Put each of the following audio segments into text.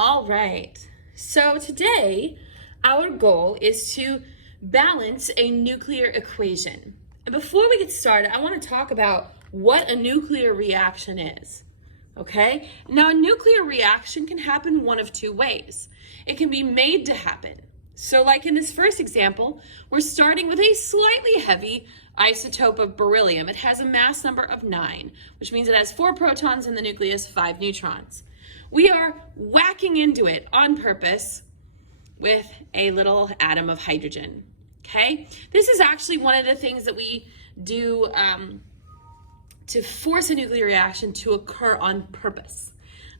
All right, so today our goal is to balance a nuclear equation. And before we get started, I want to talk about what a nuclear reaction is. Okay, now a nuclear reaction can happen one of two ways. It can be made to happen. So like in this first example, we're starting with a slightly heavy isotope of beryllium. It has a mass number of 9, which means it has 4 protons in the nucleus, 5 neutrons. We are whacking into it on purpose with a little atom of hydrogen, okay? This is actually one of the things that we do to force a nuclear reaction to occur on purpose,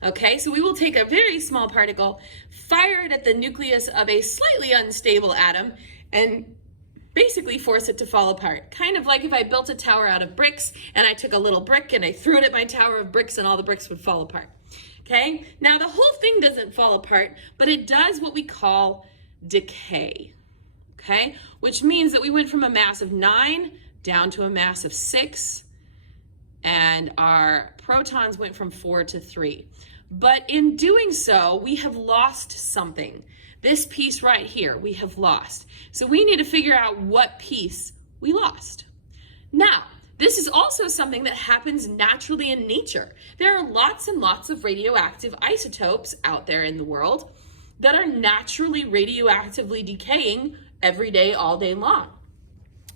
okay? So we will take a very small particle, fire it at the nucleus of a slightly unstable atom, and basically force it to fall apart. Kind of like if I built a tower out of bricks and I took a little brick and I threw it at my tower of bricks and all the bricks would fall apart. Okay, now the whole thing doesn't fall apart, but it does what we call decay, okay? Which means that we went from a mass of 9 down to a mass of 6, and our protons went from 4 to 3. But in doing so, we have lost something. This piece right here, we have lost. So we need to figure out what piece we lost. Now, this is also something that happens naturally in nature. There are lots and lots of radioactive isotopes out there in the world that are naturally radioactively decaying every day, all day long.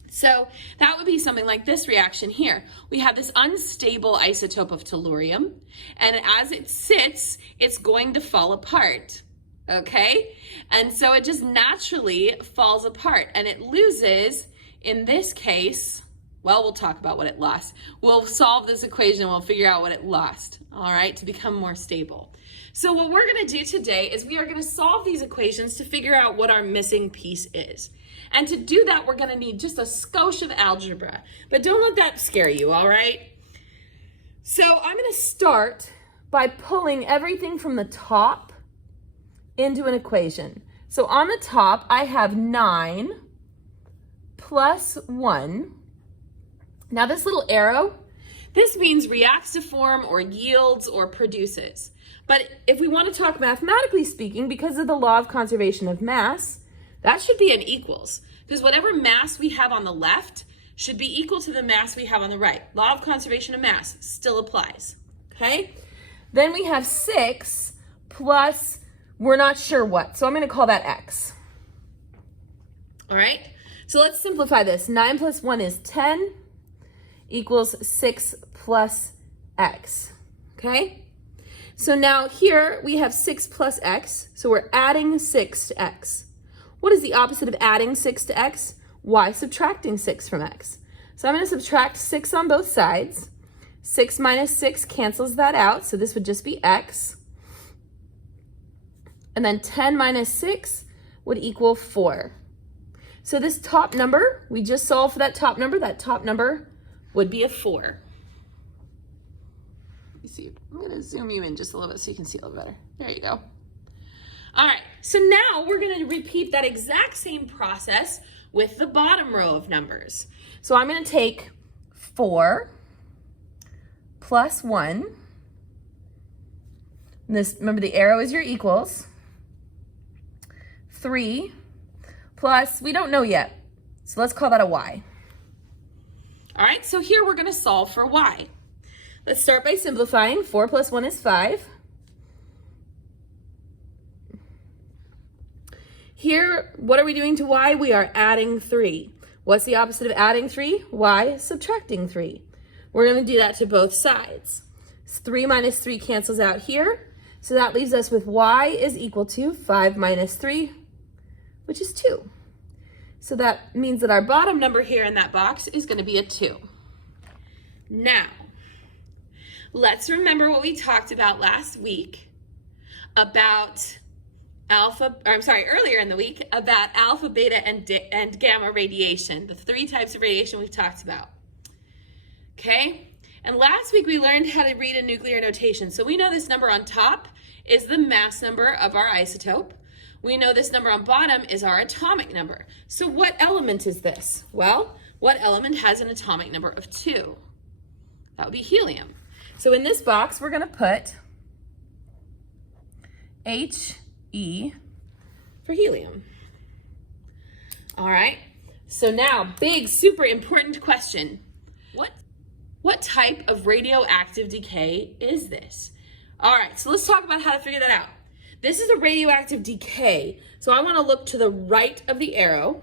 So that would be something like this reaction here. We have this unstable isotope of tellurium, and as it sits, it's going to fall apart, okay? And so it just naturally falls apart, and it loses, in this case, well, we'll talk about what it lost. We'll solve this equation and we'll figure out what it lost, all right, to become more stable. So what we're gonna do today is we are gonna solve these equations to figure out what our missing piece is. And to do that, we're gonna need just a skosh of algebra, but don't let that scare you, all right? So I'm gonna start by pulling everything from the top into an equation. So on the top, I have 9 plus 1. Now this little arrow, this means reacts to form or yields or produces. But if we want to talk mathematically speaking, because of the law of conservation of mass, that should be an equals. Because whatever mass we have on the left should be equal to the mass we have on the right. Law of conservation of mass still applies, okay? Then we have 6 plus, we're not sure what, so I'm going to call that x. All right, so let's simplify this. 9 plus 1 is 10. Equals 6 plus x, okay? So now here we have 6 plus x, so we're adding 6 to x. What is the opposite of adding 6 to x? Y subtracting 6 from x. So I'm going to subtract 6 on both sides. 6 minus 6 cancels that out, so this would just be x. And then 10 minus 6 would equal 4. So this top number, we just solved for that top number would be a 4. Let me see. I'm going to zoom you in just a little bit so you can see a little better. There you go. All right, so now we're going to repeat that exact same process with the bottom row of numbers. So I'm going to take 4 plus 1. And this, remember the arrow is your equals. 3 plus, we don't know yet, so let's call that a y. All right, so here we're going to solve for y. Let's start by simplifying. 4 plus 1 is 5. Here, what are we doing to y? We are adding 3. What's the opposite of adding 3? Y subtracting 3. We're going to do that to both sides. 3 minus 3 cancels out here, so that leaves us with y is equal to 5 minus 3, which is 2. So that means that our bottom number here in that box is going to be a 2. Now, let's remember what we talked about last week about earlier in the week about alpha, beta, and gamma radiation, the 3 types of radiation we've talked about. Okay? And last week we learned how to read a nuclear notation. So we know this number on top is the mass number of our isotope. We know this number on bottom is our atomic number. So what element is this? Well, what element has an atomic number of 2? That would be helium. So in this box, we're going to put He for helium. All right, so now big, super important question. What type of radioactive decay is this? All right, so let's talk about how to figure that out. This is a radioactive decay, so I want to look to the right of the arrow,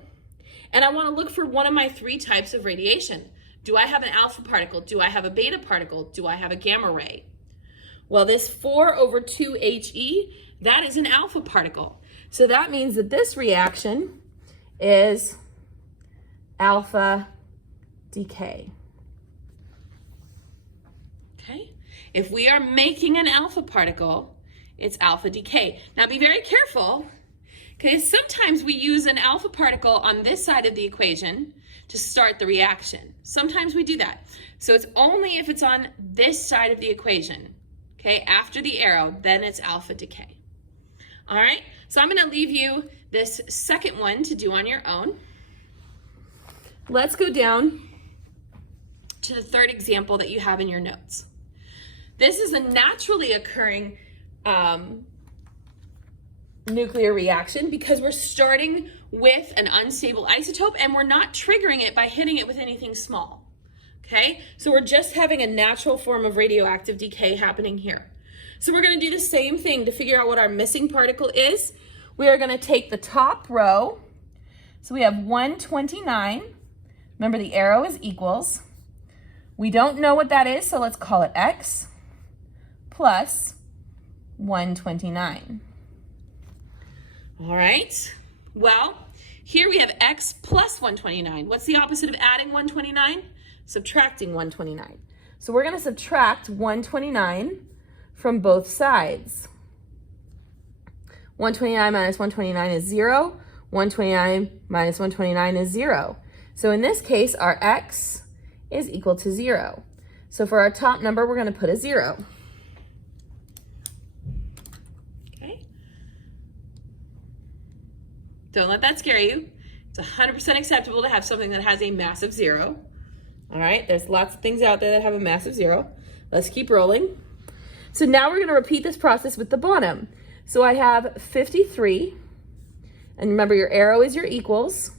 and I want to look for one of my three types of radiation. Do I have an alpha particle? Do I have a beta particle? Do I have a gamma ray? Well, this 4/2He, that is an alpha particle. So that means that this reaction is alpha decay. Okay? If we are making an alpha particle, it's alpha decay. Now be very careful, because sometimes we use an alpha particle on this side of the equation to start the reaction. Sometimes we do that. So it's only if it's on this side of the equation, okay, after the arrow, then it's alpha decay. All right, so I'm going to leave you this second one to do on your own. Let's go down to the third example that you have in your notes. This is a naturally occurring nuclear reaction because we're starting with an unstable isotope and we're not triggering it by hitting it with anything small. Okay, so we're just having a natural form of radioactive decay happening here. So we're going to do the same thing to figure out what our missing particle is. We are going to take the top row. So we have 129. Remember, the arrow is equals. We don't know what that is, so let's call it X plus 129. All right, well, here we have X plus 129. What's the opposite of adding 129? Subtracting 129. So we're going to subtract 129 from both sides. 129 minus 129 is 0. 129 minus 129 is 0. So in this case, our X is equal to 0. So for our top number, we're going to put a 0. Okay. Don't let that scare you. It's 100% acceptable to have something that has a massive 0. All right, there's lots of things out there that have a massive 0. Let's keep rolling. So now we're going to repeat this process with the bottom. So I have 53, and remember your arrow is your equals.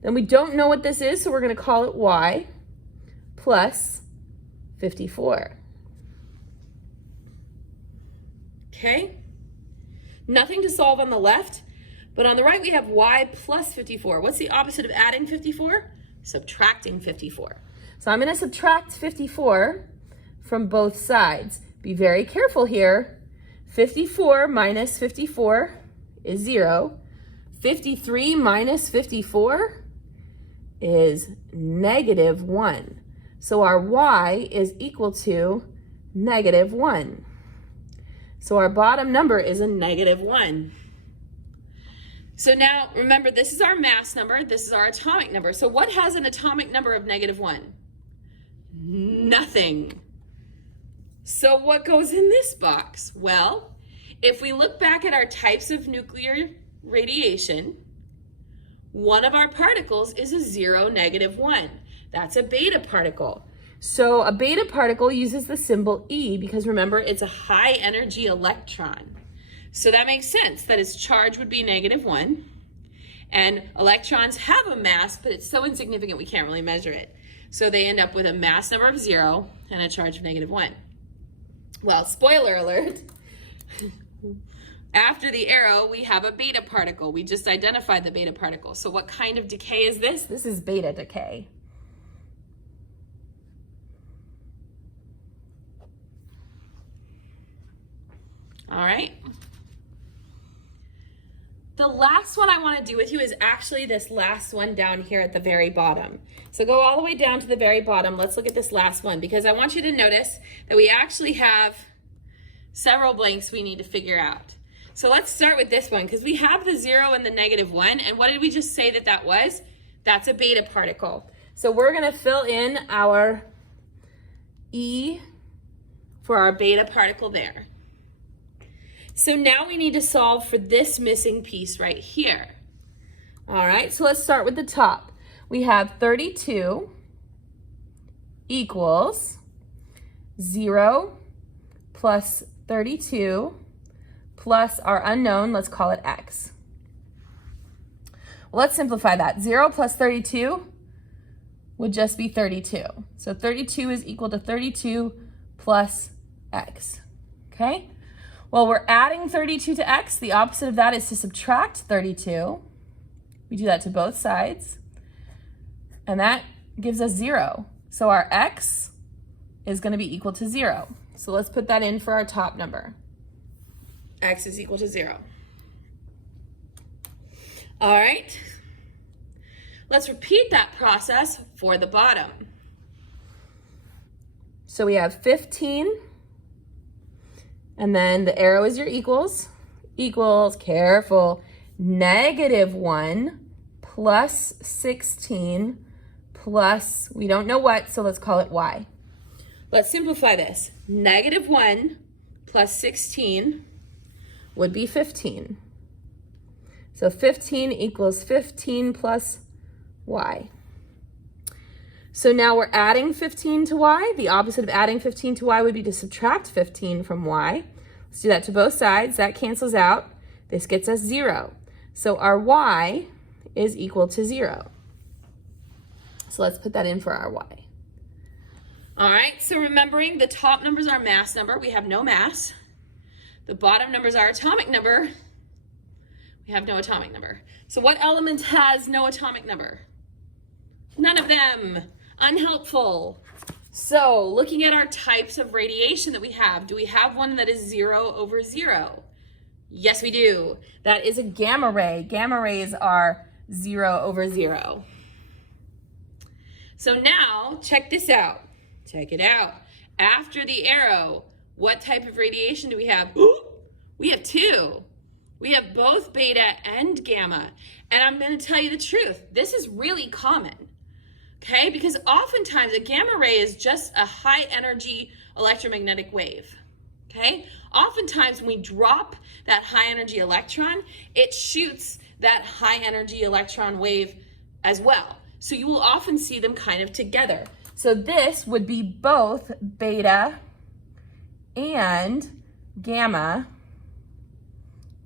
Then we don't know what this is, so we're going to call it Y plus 54. Okay, nothing to solve on the left, but on the right we have Y plus 54. What's the opposite of adding 54? Subtracting 54. So I'm going to subtract 54 from both sides. Be very careful here. 54 minus 54 is 0. 53 minus 54 is negative 1. So our Y is equal to negative 1. So our bottom number is a negative 1. So now remember, this is our mass number, this is our atomic number. So what has an atomic number of negative 1? Nothing. So what goes in this box? Well, if we look back at our types of nuclear radiation, one of our particles is a 0, negative 1. That's a beta particle. So a beta particle uses the symbol E because remember, it's a high energy electron. So that makes sense that its charge would be negative 1. And electrons have a mass, but it's so insignificant we can't really measure it. So they end up with a mass number of 0 and a charge of negative 1. Well, spoiler alert. After the arrow, we have a beta particle. We just identified the beta particle. So what kind of decay is this? This is beta decay. All right. The last one I want to do with you is actually this last one down here at the very bottom. So go all the way down to the very bottom. Let's look at this last one because I want you to notice that we actually have several blanks we need to figure out. So let's start with this one because we have the 0 and the negative 1. And what did we just say that was? That's a beta particle. So we're going to fill in our E for our beta particle there. So now we need to solve for this missing piece right here. All right, so let's start with the top. We have 32 equals 0 plus 32 plus our unknown, let's call it x. Well, let's simplify that. 0 plus 32 would just be 32. So 32 is equal to 32 plus x, okay? Well, we're adding 32 to x. The opposite of that is to subtract 32. We do that to both sides, and that gives us 0. So our x is going to be equal to 0. So let's put that in for our top number. X is equal to 0. All right. Let's repeat that process for the bottom. So we have 15, and then the arrow is your equals. Equals, careful, -1 plus 16 plus, we don't know what, so let's call it y. Let's simplify this. -1 plus 16 would be 15. So 15 equals 15 plus y. So now we're adding 15 to y. The opposite of adding 15 to y would be to subtract 15 from y. Let's do that to both sides. That cancels out. This gets us 0. So our y is equal to 0. So let's put that in for our y. All right, so remembering the top number is our mass number. We have no mass. The bottom number is our atomic number. We have no atomic number. So what element has no atomic number? None of them. Unhelpful. So looking at our types of radiation that we have, do we have one that is 0 over 0? Yes, we do. That is a gamma ray. Gamma rays are 0 over 0. So now, check this out. Check it out. After the arrow, what type of radiation do we have? Ooh, we have 2. We have both beta and gamma. And I'm going to tell you the truth. This is really common, okay? Because oftentimes a gamma ray is just a high energy electromagnetic wave, okay? Oftentimes when we drop that high energy electron, it shoots that high energy electron wave as well. So you will often see them kind of together. So this would be both beta and gamma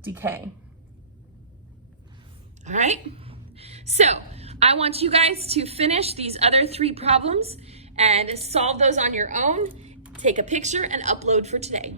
decay. All right, so I want you guys to finish these other 3 problems and solve those on your own. Take a picture and upload for today.